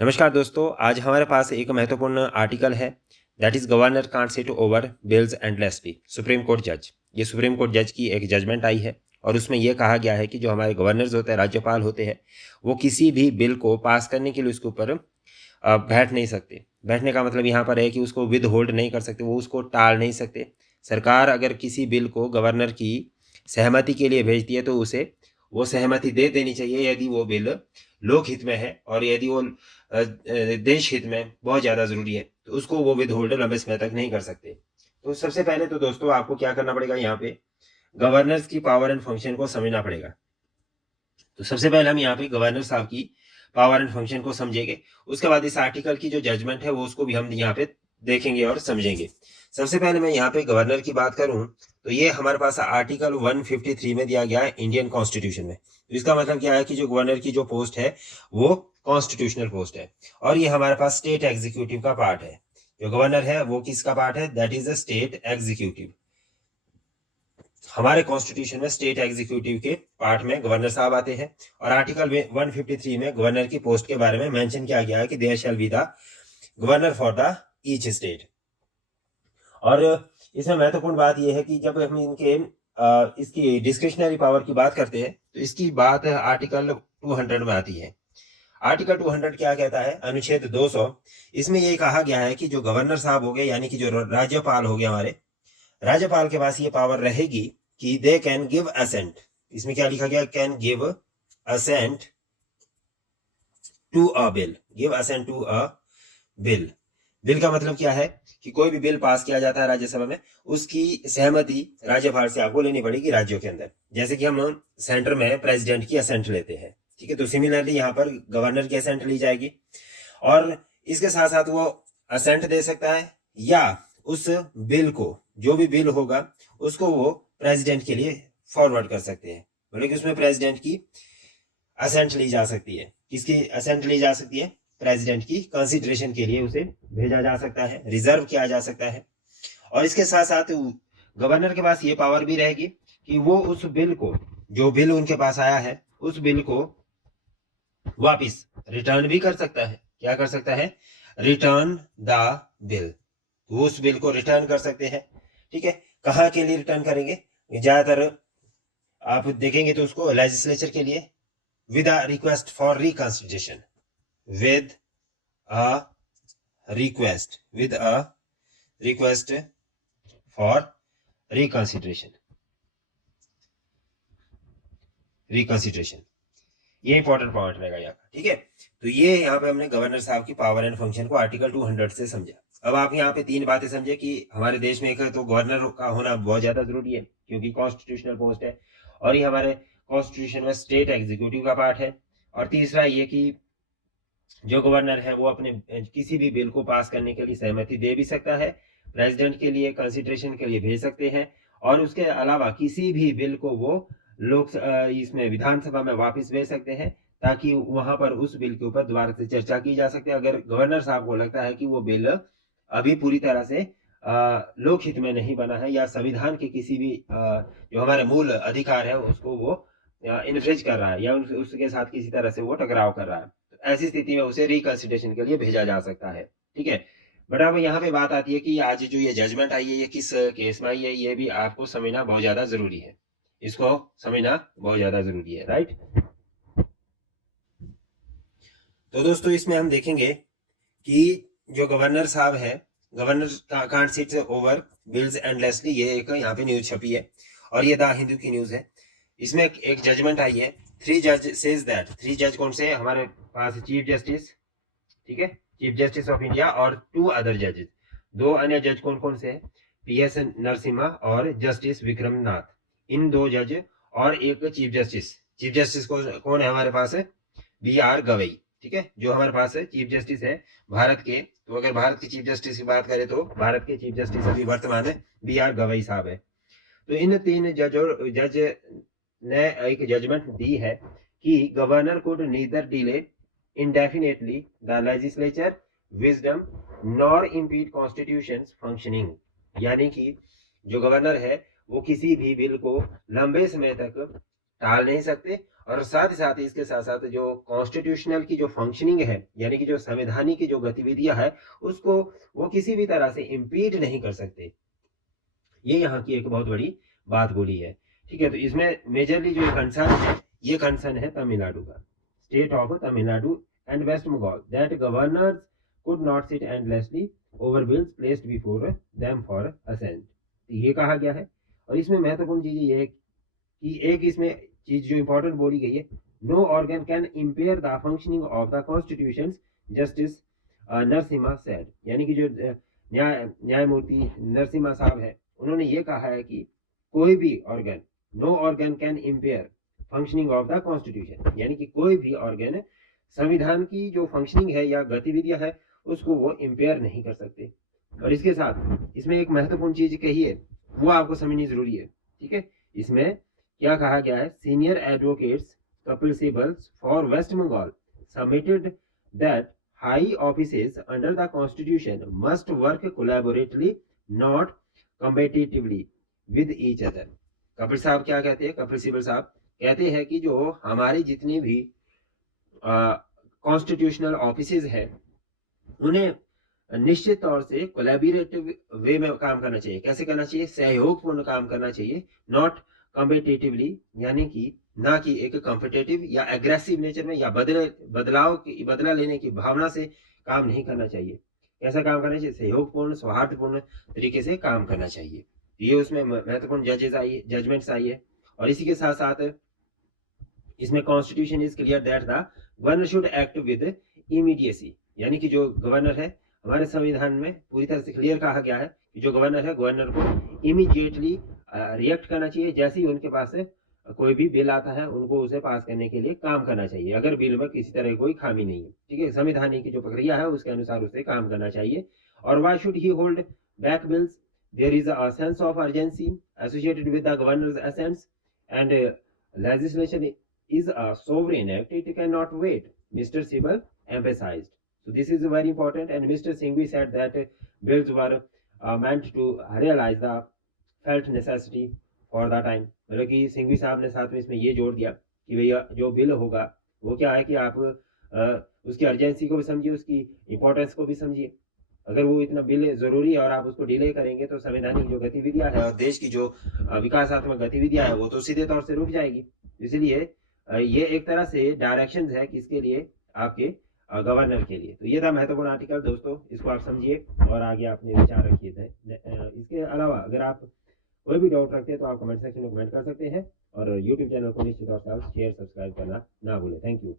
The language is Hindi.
नमस्कार दोस्तों, आज हमारे पास एक महत्वपूर्ण आर्टिकल है that is governor can't sit over bills endlessly. Supreme court जज, ये सुप्रीम कोर्ट जज की एक जजमेंट आई है और उसमें यह कहा गया है कि जो हमारे गवर्नर्स होते हैं, राज्यपाल होते हैं, वो किसी भी बिल को पास करने के लिए उसके ऊपर बैठ नहीं सकते। बैठने का मतलब यहाँ पर है कि उसको विद होल्ड नहीं कर सकते, वो उसको टाल नहीं सकते। सरकार अगर किसी बिल को गवर्नर की सहमति के लिए भेजती है तो उसे वो सहमति दे देनी चाहिए यदि वो बिल लोकहित में है और यदि वो देश हित में बहुत ज़्यादा ज़रूरी है तो उसको वो विद होल्ड लंबे समय तक नहीं कर सकते। तो सबसे पहले तो दोस्तों आपको क्या करना पड़ेगा, यहाँ पे गवर्नर्स की पावर एंड फंक्शन को समझना पड़ेगा। तो सबसे पहले हम यहाँ पे गवर्नर साहब की पावर एंड फंक्शन को समझेंगे। उसके बाद इस आर्टिकल की जो जजमेंट है वो उसको भी हम यहाँ पे देखेंगे और समझेंगे। सबसे पहले मैं यहाँ पे गवर्नर की बात करूं तो ये हमारे पास आर्टिकल 153 में दिया गया है इंडियन कॉन्स्टिट्यूशन में। तो इसका मतलब क्या है कि जो गवर्नर की जो पोस्ट है वो कॉन्स्टिट्यूशनल पोस्ट है और ये हमारे पास स्टेट एग्जीक्यूटिव का पार्ट है। जो गवर्नर है वो किसका पार्ट है? That is a state executive. हमारे कॉन्स्टिट्यूशन में स्टेट एग्जीक्यूटिव के पार्ट में गवर्नर साहब आते हैं और आर्टिकल 153 में गवर्नर की पोस्ट के बारे में मेंशन किया गया है कि there shall be the governor for the each state. और इसमें महत्वपूर्ण बात यह है कि जब हम इनके इसकी डिस्क्रिशनरी पावर की बात करते हैं तो इसकी बात आर्टिकल 200 में आती है। आर्टिकल 200 क्या कहता है? अनुच्छेद 200, इसमें यही कहा गया है कि जो गवर्नर साहब हो गए यानी कि जो राज्यपाल हो गए हमारे, राज्यपाल के पास ये पावर रहेगी कि दे कैन गिव असेंट। इसमें क्या लिखा गया? Can give assent to a bill. Give assent to a bill. Bill का मतलब क्या है कि कोई भी बिल पास किया जाता है राज्यसभा में, उसकी सहमति राज्यपाल से आपको लेनी पड़ेगी राज्यों के अंदर। जैसे कि हम सेंटर में प्रेसिडेंट की असेंट लेते हैं, ठीक है, तो सिमिलरली यहाँ पर गवर्नर की असेंट ली जाएगी और इसके साथ साथ वो असेंट दे सकता है या उस बिल को, जो भी बिल होगा उसको वो प्रेसिडेंट के लिए फॉरवर्ड कर सकते हैं। बोले कि उसमें प्रेसिडेंट की असेंट ली जा सकती है। किसकी असेंट ली जा सकती है? प्रेसिडेंट की कंसिडरेशन के लिए उसे भेजा जा सकता है, रिजर्व किया जा सकता है। और इसके साथ साथ गवर्नर के पास ये पावर भी रहेगी कि वो उस बिल को, जो बिल उनके पास आया है, उस बिल को वापिस रिटर्न भी कर सकता है। क्या कर सकता है? Return the bill. वो उस बिल को रिटर्न कर सकते हैं। ठीक है, कहाँ के लिए रिटर्न करेंगे? ज्यादातर आप देखेंगे तो उसको लेजिस्लेचर के लिए, with a request for reconsideration, with a with a request for reconsideration, ये इंपॉर्टेंट पॉइंट रहेगा यहाँ का। ठीक है, तो ये यहाँ पे हमने गवर्नर साहब की पावर एंड फंक्शन को आर्टिकल 200 से समझा। अब आप यहाँ पे तीन बातें समझे कि हमारे देश में एक तो गवर्नर का होना बहुत ज्यादा जरूरी है क्योंकि कॉन्स्टिट्यूशनल पोस्ट है और ये हमारे कॉन्स्टिट्यूशन में स्टेट एग्जीक्यूटिव का पार्ट है। और तीसरा ये कि जो गवर्नर है वो अपने किसी भी बिल को पास करने के लिए सहमति दे भी सकता है, प्रेसिडेंट के लिए कंसिडरेशन के लिए भेज सकते हैं और उसके अलावा किसी भी बिल को वो लोक इसमें विधानसभा में वापस भेज सकते हैं ताकि वहां पर उस बिल के ऊपर दोबारा से चर्चा की जा सकती है अगर गवर्नर साहब को लगता है कि वो बिल अभी पूरी तरह से लोकहित में नहीं बना है या संविधान के किसी भी जो हमारे मूल अधिकार है उसको वो इन्फ्रिज कर रहा है या उसके साथ किसी तरह से वो टकराव कर रहा है। तो ऐसी स्थिति में उसे रिकंसिडरेशन के लिए भेजा जा सकता है। ठीक है, बट अब यहाँ पे बात आती है कि आज जो ये जजमेंट आई है ये किस केस में आई है, ये भी आपको समझना बहुत ज्यादा जरूरी है। इसको समझना बहुत ज्यादा जरूरी है, राइट। तो दोस्तों इसमें हम देखेंगे कि जो गवर्नर साहब है, governor can't sit over bills endlessly, ये एक यहाँ पे न्यूज छपी है और ये द हिंदू की न्यूज है। इसमें एक जजमेंट आई है। थ्री जज सेज दैट, थ्री जज कौन से? हमारे पास चीफ जस्टिस, ठीक है, चीफ जस्टिस ऑफ इंडिया और टू अदर जजेस, दो अन्य जज कौन कौन से हैं? पीएस नरसिम्हा और जस्टिस विक्रम नाथ, इन दो जज और एक चीफ जस्टिस। चीफ जस्टिस को कौन है हमारे पास? B are Gavai. ठीक है, जो हमारे पास चीफ जस्टिस है भारत के, तो अगर भारत के चीफ जस्टिस की बात करें तो भारत के चीफ जस्टिस अभी वर्तमान में बी आर गवई साहब है। तो इन तीन जज ने एक जजमेंट दी है कि governor could neither delay indefinitely the legislature wisdom nor impede constitution's functioning। यानी कि जो गवर्नर है वो किसी भी बिल को लंबे समय तक टाल नहीं सकते और साथ ही साथ इसके साथ साथ जो कॉन्स्टिट्यूशनल की जो फंक्शनिंग है, यानी कि जो संवैधानिक की जो गतिविधियां है, उसको वो किसी भी तरह से इम्पीड नहीं कर सकते। ये यहाँ की एक बहुत बड़ी बात बोली है। ठीक है, तो इसमें मेजरली जो कंसर्न है, ये कंसर्न है तमिलनाडु का, state of Tamil Nadu and West Bengal, that governors could not sit endlessly over bills placed before them for assent. ये कहा गया है। और इसमें महत्वपूर्ण चीज ये है कि एक इसमें चीज जो इंपॉर्टेंट बोली गई है, no organ can impair the functioning of the constitution, justice Narasimha said. यानी कि जो न्यायमूर्ति नरसिम्हा साहब है, उन्होंने ये कहा है कि कोई भी organ, no organ can impair functioning of the constitution, यानी कि कोई भी ऑर्गन संविधान की जो फंक्शनिंग है या गतिविधियां है उसको वो इम्पेयर नहीं कर सकते। और इसके साथ इसमें एक महत्वपूर्ण चीज कही है, वो आपको समझनी जरूरी है। ठीक है, इसमें क्या कहा गया है, senior advocates Kapil Sibal for west Bengal submitted that high offices under the constitution must work collaboratively not competitively with each other. Kapil साहब क्या कहते हैं, कपिल सिब्बल साहब कहते हैं कि जो हमारी जितनी भी कॉन्स्टिट्यूशनल ऑफिसेज है, उन्हें निश्चित तौर से कोलैबोरेटिव वे में काम करना चाहिए। कैसे करना चाहिए, सहयोगपूर्ण काम करना चाहिए, नॉट कॉम्पिटिटिवली, यानी कि ना कि एक कॉम्पिटिटिव या एग्रेसिव नेचर में या बदला लेने की भावना से काम नहीं करना चाहिए। कैसा काम करना चाहिए, सहयोगपूर्ण सौहार्दपूर्ण तरीके से काम करना चाहिए। ये उसमें महत्वपूर्ण जजमेंट्स आई है। और इसी के साथ साथ इसमें constitution is clear that the governor should act with immediacy, यानी कि जो गवर्नर है, हमारे संविधान में पूरी तरह से क्लियर कहा गया है कि जो गवर्नर है, गवर्नर को इमीडिएटली रिएक्ट करना चाहिए। जैसे ही उनके पास कोई भी बिल आता है, उनको उसे पास करने के लिए काम करना चाहिए, अगर बिल में किसी तरह की कोई खामी नहीं है। ठीक है, संविधान की जो प्रक्रिया है उसके अनुसार उसे काम करना चाहिए। और why should he hold back bills, there is a sense of urgency associated with the governor's assents and legislation is a sovereign act, it cannot wait, Mr. Sibal emphasized. So this is very important, and Mr. Singhvi said that bills were meant to realize the felt necessity for the time। मतलब कि सिंघवी साहब ने साथ में इसमें ये जोड़ दिया कि भैया जो बिल होगा वो क्या है कि आप उसकी अर्जेंसी को भी समझिए, उसकी इंपॉर्टेंस को भी समझिए। अगर वो इतना बिल जरूरी है और आप उसको डिले करेंगे तो संवैधानिक जो गतिविधियां है और देश की जो विकासात्मक गतिविधियां है वो तो सीधे तौर से रुक जाएगी। इसलिए ये एक तरह से डायरेक्शंस है किसके लिए, आपके गवर्नर के लिए। तो ये था महत्वपूर्ण आर्टिकल दोस्तों, इसको आप समझिए और आगे अपने विचार रखिए थे। इसके अलावा अगर आप कोई भी डाउट रखते हैं तो आप कमेंट सेक्शन में कमेंट कर सकते हैं, और यूट्यूब चैनल को निश्चित तौर से आप शेयर सब्सक्राइब करना ना भूलें। Thank you.